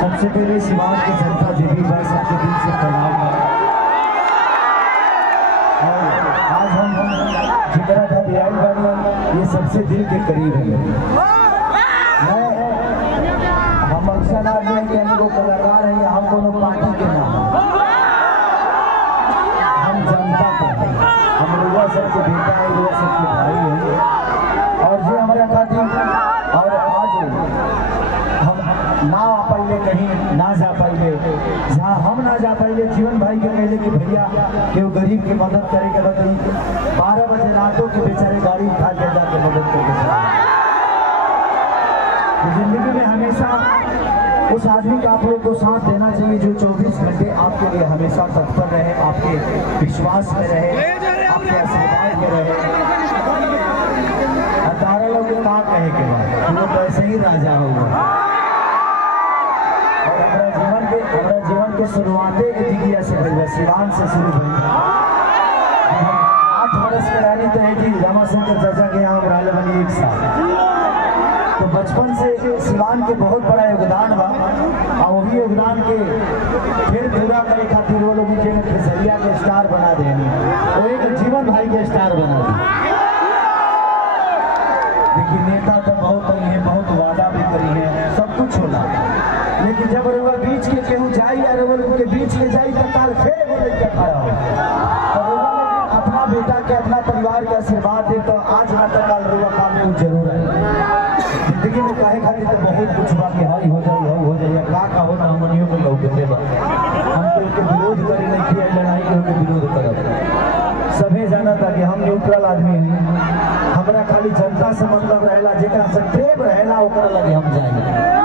सबसे पहले सिवान की जनता देवी भाई सबके दिल से प्रणाम। और आज हम जितना का बिहार बनी ये सबसे दिल के करीब है। हम अक्सर आदमी हैं कि हम लोग कलाकार हैं, हम कोनो पार्टी के नाम, हम जनता के, हम लोग सबके बेटा है, लोग सबके भाई हैं। और जो हमारे खातिर और आज हम ना आ पाइले कहीं ना जा पाइले, जहाँ हम ना जा पाइले जीवन भाई के कहले कि भैया कि वो गरीब की मदद करेगा तो 12 बजे रातों के बेचारे गाड़ी उठा के जाके मदद करके। तो जिंदगी में हमेशा उस आदमी का आप लोग को साथ देना चाहिए जो 24 घंटे आपके लिए हमेशा तत्पर रहे, आपके विश्वास में रहे, आपके आशीर्वाद में रहे। 18 लोग का कहे के बाद वो तो ऐसे ही राजा होगा। और हमारा जीवन के शुरुआते के जिगिया से भैया सिवान से शुरू हुई। 8 वर्ष के रानी तो है जी रामाशंकर चाचा के यहाँ रहने वाली 1 साल। तो बचपन से सिवान के बहुत बड़ा योगदान बा और वही योगदान के फिर पूरा करे खातिर वो लोग के खेसरिया के स्टार बना दे, वो एक जीवन भाई के स्टार बना दे। देखिए नेता तो बहुत है, बहुत वादा भी करी है, सब कुछ होला, लेकिन जब वो बीच के केहू जाई या वो के बीच में जाई तो काल फिर वो लेके खड़ा हो। तो अपना बेटा के अपना परिवार के आशीर्वाद दे तो आज ना तो काल रुआ काम में जरूर है। जिंदगी में काहे खातिर तो बहुत कुछ बा कि हाई हो जाए का होता हमनियों को लोग के बा। हम के विरोध करे नहीं किया, लड़ाई के विरोध करब। सभी जाना था कि हम न्यूट्रल आदमी हैं, हमरा खाली जनता से मतलब रहेला, जेकरा से प्रेम रहेला ओकरा लगे हम जाएंगे।